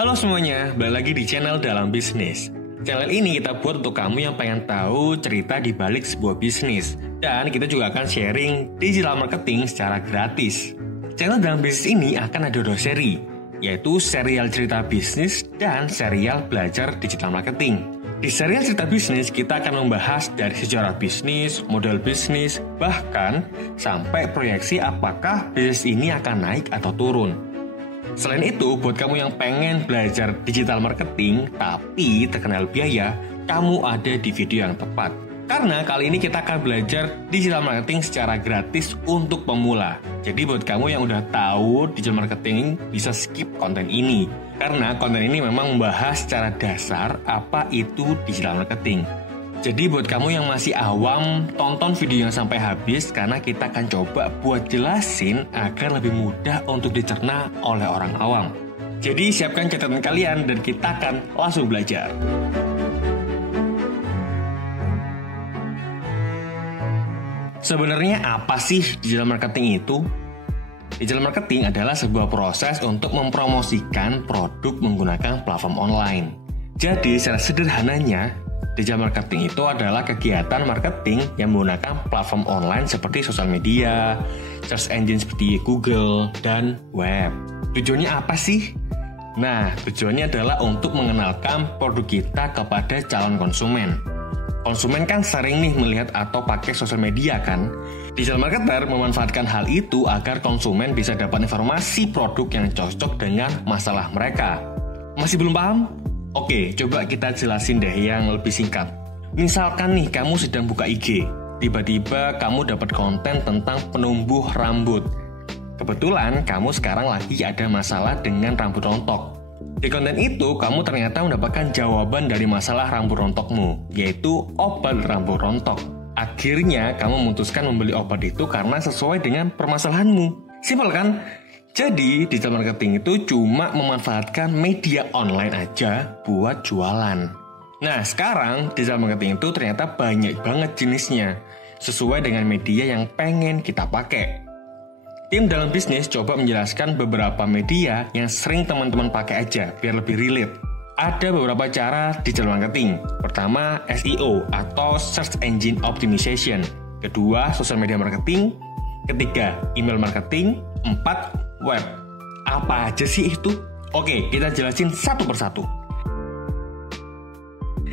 Halo semuanya, balik lagi di channel Dalam Bisnis. Channel ini kita buat untuk kamu yang pengen tahu cerita di balik sebuah bisnis. Dan kita juga akan sharing digital marketing secara gratis. Channel Dalam Bisnis ini akan ada 2 seri, yaitu serial cerita bisnis dan serial belajar digital marketing. Di serial cerita bisnis, kita akan membahas dari sejarah bisnis, model bisnis, bahkan sampai proyeksi apakah bisnis ini akan naik atau turun. Selain itu, buat kamu yang pengen belajar digital marketing tapi terkenal biaya, kamu ada di video yang tepat. Karena kali ini kita akan belajar digital marketing secara gratis untuk pemula. Jadi buat kamu yang udah tahu digital marketing bisa skip konten ini. Karena konten ini memang membahas secara dasar apa itu digital marketing. Jadi buat kamu yang masih awam, tonton videonya sampai habis karena kita akan coba buat jelasin agar lebih mudah untuk dicerna oleh orang awam. Jadi siapkan catatan kalian dan kita akan langsung belajar. Sebenarnya apa sih digital marketing itu? Digital marketing adalah sebuah proses untuk mempromosikan produk menggunakan platform online. Jadi secara sederhananya, digital marketing itu adalah kegiatan marketing yang menggunakan platform online seperti sosial media, search engine seperti Google, dan web. Tujuannya apa sih? Nah, tujuannya adalah untuk mengenalkan produk kita kepada calon konsumen. Konsumen kan sering nih melihat atau pakai sosial media kan? Digital marketer memanfaatkan hal itu agar konsumen bisa dapat informasi produk yang cocok dengan masalah mereka. Masih belum paham? Oke, coba kita jelasin deh yang lebih singkat. Misalkan nih kamu sedang buka IG, tiba-tiba kamu dapat konten tentang penumbuh rambut. Kebetulan kamu sekarang lagi ada masalah dengan rambut rontok. Di konten itu kamu ternyata mendapatkan jawaban dari masalah rambut rontokmu, yaitu obat rambut rontok. Akhirnya kamu memutuskan membeli obat itu karena sesuai dengan permasalahanmu. Simpel kan? Jadi, digital marketing itu cuma memanfaatkan media online aja buat jualan. Nah, sekarang digital marketing itu ternyata banyak banget jenisnya, sesuai dengan media yang pengen kita pakai. Tim Dalam Bisnis coba menjelaskan beberapa media yang sering teman-teman pakai aja, biar lebih relate. Ada beberapa cara digital marketing. Pertama, SEO atau Search Engine Optimization. Kedua, social media marketing. Ketiga, email marketing. 4, web. Apa aja sih itu? Oke, kita jelasin satu persatu.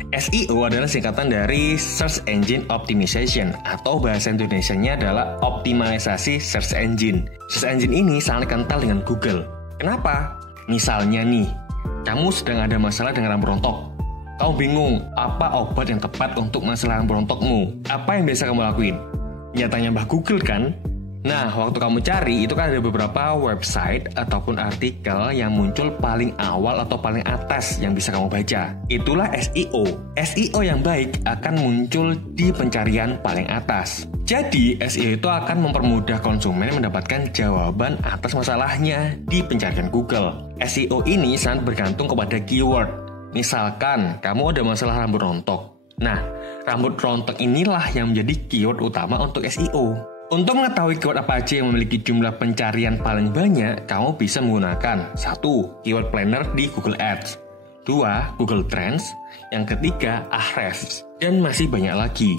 SEO adalah singkatan dari Search Engine Optimization atau bahasa Indonesianya adalah optimalisasi search engine. Search engine ini sangat kental dengan Google. Kenapa? Misalnya nih, kamu sedang ada masalah dengan rambut rontok. Kamu bingung apa obat yang tepat untuk masalah rambut rontokmu. Apa yang biasa kamu lakuin? Nyatanya Mbah Google kan? Nah, waktu kamu cari, itu kan ada beberapa website ataupun artikel yang muncul paling awal atau paling atas yang bisa kamu baca. Itulah SEO. SEO yang baik akan muncul di pencarian paling atas. Jadi, SEO itu akan mempermudah konsumen mendapatkan jawaban atas masalahnya di pencarian Google. SEO ini sangat bergantung kepada keyword. Misalkan, kamu ada masalah rambut rontok. Nah, rambut rontok inilah yang menjadi keyword utama untuk SEO. Untuk mengetahui keyword apa aja yang memiliki jumlah pencarian paling banyak, kamu bisa menggunakan 1. Keyword Planner di Google Ads, 2. Google Trends, yang ketiga Ahrefs, dan masih banyak lagi.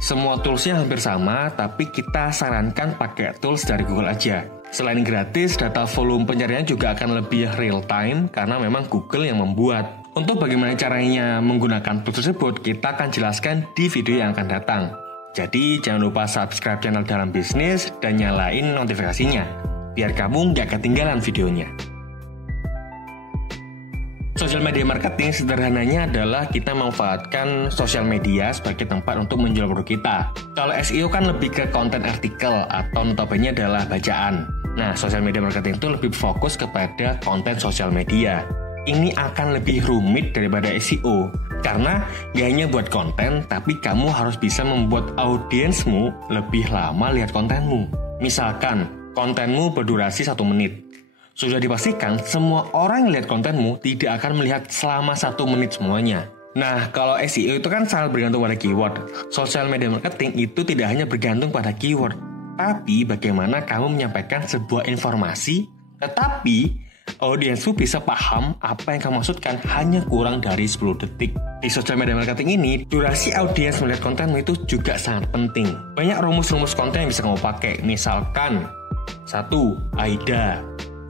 Semua toolsnya hampir sama, tapi kita sarankan pakai tools dari Google aja. Selain gratis, data volume pencarian juga akan lebih real time karena memang Google yang membuat. Untuk bagaimana caranya menggunakan tools tersebut, kita akan jelaskan di video yang akan datang. Jadi jangan lupa subscribe channel Dalam Bisnis dan nyalain notifikasinya, biar kamu nggak ketinggalan videonya. Social media marketing sederhananya adalah kita memanfaatkan sosial media sebagai tempat untuk menjual produk kita. Kalau SEO kan lebih ke konten artikel atau notabene adalah bacaan. Nah, social media marketing itu lebih fokus kepada konten sosial media. Ini akan lebih rumit daripada SEO. Karena gak hanya buat konten, tapi kamu harus bisa membuat audiensmu lebih lama lihat kontenmu. Misalkan, kontenmu berdurasi 1 menit. Sudah dipastikan semua orang yang lihat kontenmu tidak akan melihat selama 1 menit semuanya. Nah, kalau SEO itu kan sangat bergantung pada keyword. Social media marketing itu tidak hanya bergantung pada keyword, tapi bagaimana kamu menyampaikan sebuah informasi, tetapi Audiensmu bisa paham apa yang kamu maksudkan hanya kurang dari 10 detik. Di social media marketing ini, durasi audiens melihat kontenmu itu juga sangat penting. Banyak rumus-rumus konten yang bisa kamu pakai. Misalkan 1. AIDA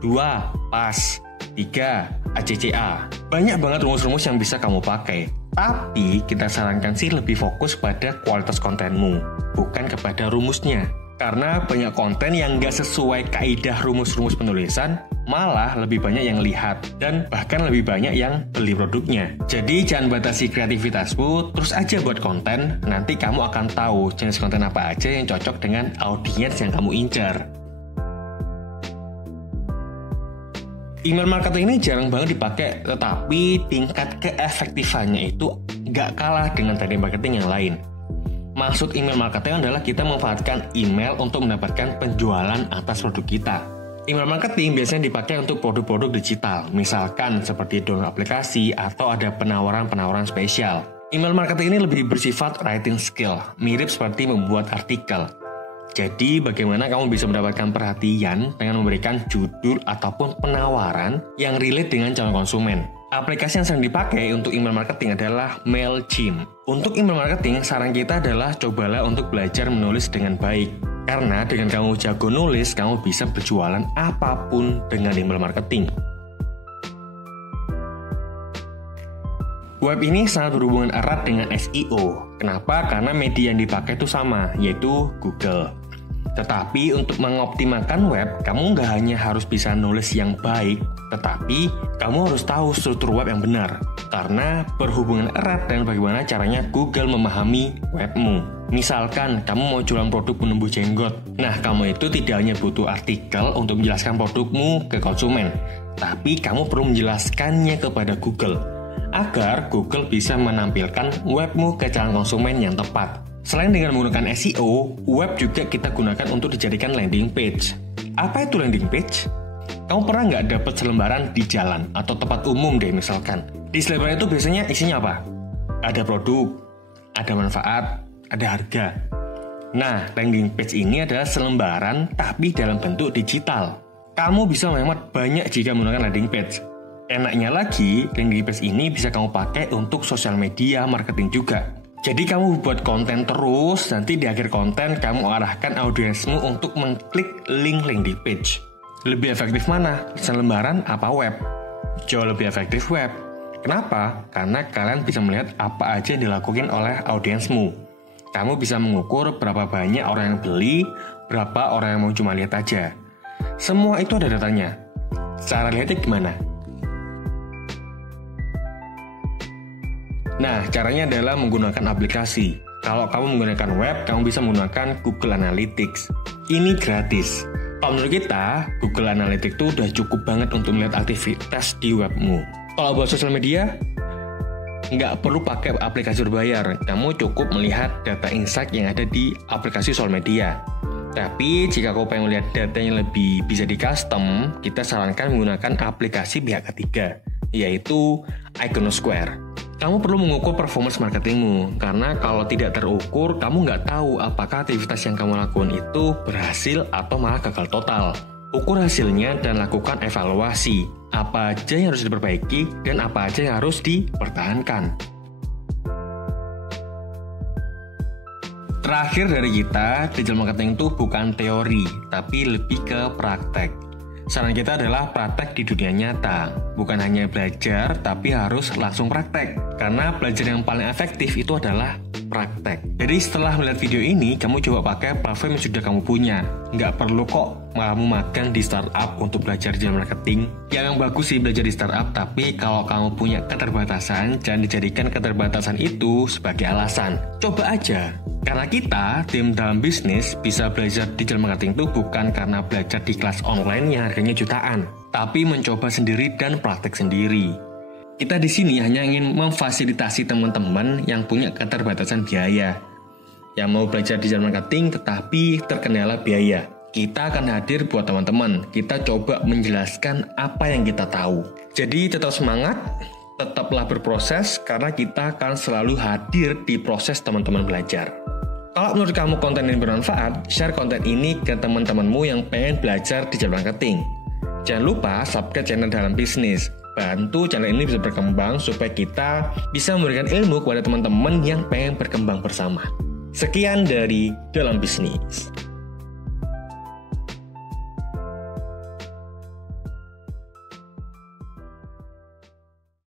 2. PAS 3. ACCA. Banyak banget rumus-rumus yang bisa kamu pakai. Tapi kita sarankan sih lebih fokus pada kualitas kontenmu, bukan kepada rumusnya. Karena banyak konten yang nggak sesuai kaidah rumus-rumus penulisan, malah lebih banyak yang lihat, dan bahkan lebih banyak yang beli produknya. Jadi jangan batasi kreativitasmu, terus aja buat konten, nanti kamu akan tahu jenis konten apa aja yang cocok dengan audiens yang kamu incar. Email marketing ini jarang banget dipakai, tetapi tingkat keefektifannya itu nggak kalah dengan teknik marketing yang lain. Maksud email marketing adalah kita memanfaatkan email untuk mendapatkan penjualan atas produk kita. Email marketing biasanya dipakai untuk produk-produk digital, misalkan seperti download aplikasi atau ada penawaran-penawaran spesial. Email marketing ini lebih bersifat writing skill, mirip seperti membuat artikel. Jadi bagaimana kamu bisa mendapatkan perhatian dengan memberikan judul ataupun penawaran yang relate dengan calon konsumen. Aplikasi yang sering dipakai untuk email marketing adalah MailChimp. Untuk email marketing, saran kita adalah cobalah untuk belajar menulis dengan baik. Karena dengan kamu jago nulis, kamu bisa berjualan apapun dengan email marketing. Web ini sangat berhubungan erat dengan SEO. Kenapa? Karena media yang dipakai itu sama, yaitu Google. Tetapi untuk mengoptimalkan web, kamu nggak hanya harus bisa nulis yang baik, tetapi kamu harus tahu struktur web yang benar. Karena berhubungan erat dengan bagaimana caranya Google memahami webmu. Misalkan kamu mau jualan produk penumbuh jenggot. Nah, kamu itu tidak hanya butuh artikel untuk menjelaskan produkmu ke konsumen, tapi kamu perlu menjelaskannya kepada Google, agar Google bisa menampilkan webmu ke calon konsumen yang tepat. Selain dengan menggunakan SEO, web juga kita gunakan untuk dijadikan landing page. Apa itu landing page? Kamu pernah nggak dapat selembaran di jalan atau tempat umum deh misalkan. Di selembaran itu biasanya isinya apa? Ada produk, ada manfaat, ada harga. Nah, landing page ini adalah selembaran tapi dalam bentuk digital. Kamu bisa menghemat banyak jika menggunakan landing page. Enaknya lagi, landing page ini bisa kamu pakai untuk sosial media marketing juga. Jadi kamu buat konten terus, nanti di akhir konten kamu arahkan audiensmu untuk mengklik link landing page. Lebih efektif mana? Selembaran apa web? Jauh lebih efektif web. Kenapa? Karena kalian bisa melihat apa aja yang dilakukan oleh audiensmu. Kamu bisa mengukur berapa banyak orang yang beli, berapa orang yang mau cuma lihat aja. Semua itu ada datanya. Cara lihatnya gimana? Nah, caranya adalah menggunakan aplikasi. Kalau kamu menggunakan web, kamu bisa menggunakan Google Analytics. Ini gratis. Kalau menurut kita, Google Analytics itu udah cukup banget untuk melihat aktivitas di webmu. Kalau buat sosial media, nggak perlu pakai aplikasi berbayar. Kamu cukup melihat data insight yang ada di aplikasi sosial media. Tapi jika kamu pengen melihat data yang lebih bisa di custom, kita sarankan menggunakan aplikasi pihak ketiga, yaitu Iconosquare. Kamu perlu mengukur performance marketingmu, karena kalau tidak terukur, kamu nggak tahu apakah aktivitas yang kamu lakukan itu berhasil atau malah gagal total. Ukur hasilnya dan lakukan evaluasi. Apa aja yang harus diperbaiki dan apa aja yang harus dipertahankan. Terakhir dari kita, digital marketing itu bukan teori, tapi lebih ke praktek. Saran kita adalah praktek di dunia nyata, bukan hanya belajar, tapi harus langsung praktek. Karena belajar yang paling efektif itu adalah praktek. Jadi setelah melihat video ini, kamu coba pakai platform yang sudah kamu punya. Nggak perlu kok kamu magang di startup untuk belajar digital marketing. Yang bagus sih belajar di startup, tapi kalau kamu punya keterbatasan, jangan dijadikan keterbatasan itu sebagai alasan. Coba aja. Karena kita, tim dalam bisnis, bisa belajar digital marketing itu bukan karena belajar di kelas online yang harganya jutaan, tapi mencoba sendiri dan praktek sendiri. Kita di sini hanya ingin memfasilitasi teman-teman yang punya keterbatasan biaya, yang mau belajar digital marketing tetapi terkendala biaya. Kita akan hadir buat teman-teman. Kita coba menjelaskan apa yang kita tahu. Jadi tetap semangat, tetaplah berproses, karena kita akan selalu hadir di proses teman-teman belajar. Kalau menurut kamu konten ini bermanfaat, share konten ini ke teman-temanmu yang pengen belajar digital marketing. Jangan lupa subscribe channel Dalam Bisnis. Bantu channel ini bisa berkembang supaya kita bisa memberikan ilmu kepada teman-teman yang pengen berkembang bersama. Sekian dari Dalam Bisnis.